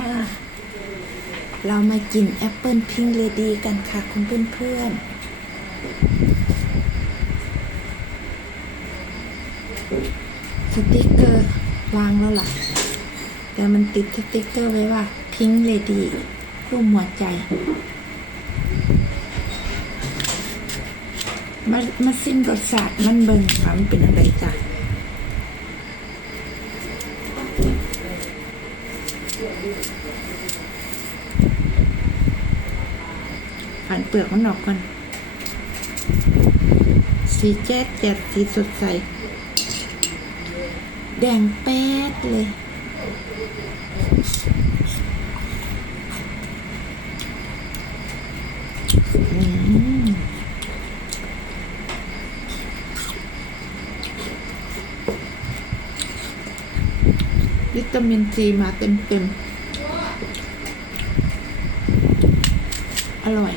มาเรามากินแอปเปิลพิงเลดีกันค่ะคุณเพื่อนๆสติกเกอร์วางแล้วล่ะ แต่มันติดสติกเกอร์ไว้ว่าพิงเลดีรูปหัวใจ มามาสิ้นรสชาติมันเบิ่งว่ามันเป็นอะไรจ้ะ ผ่านเปลือกมันออกก่อน สีแจ๊ดแจ๊ดสีสดใส แดงแป๊ดเลย อืม วิตามินซีมาเต็มเต็มๆอร่อย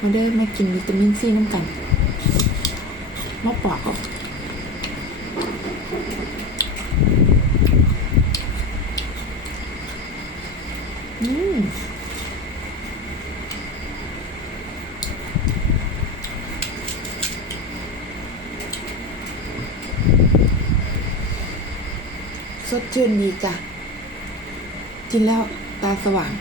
มาได้มากินวิตามินซีน้ำกันมะปอกออกอืม สดชื่นดีจ้ะ กินแล้วตาสว่าง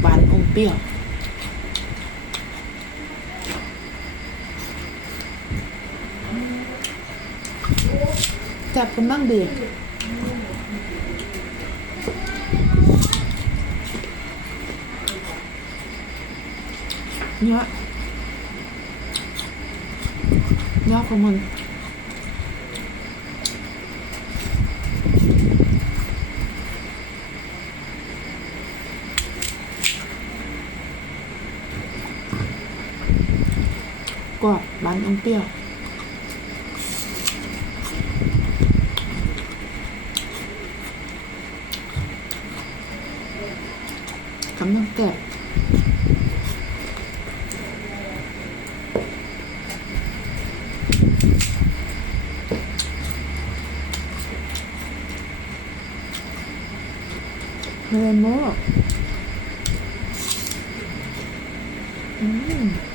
หวานอมเปรี้ยวจับกันบ้างดี เนื้อเนื้อของมัน 什么？嗯。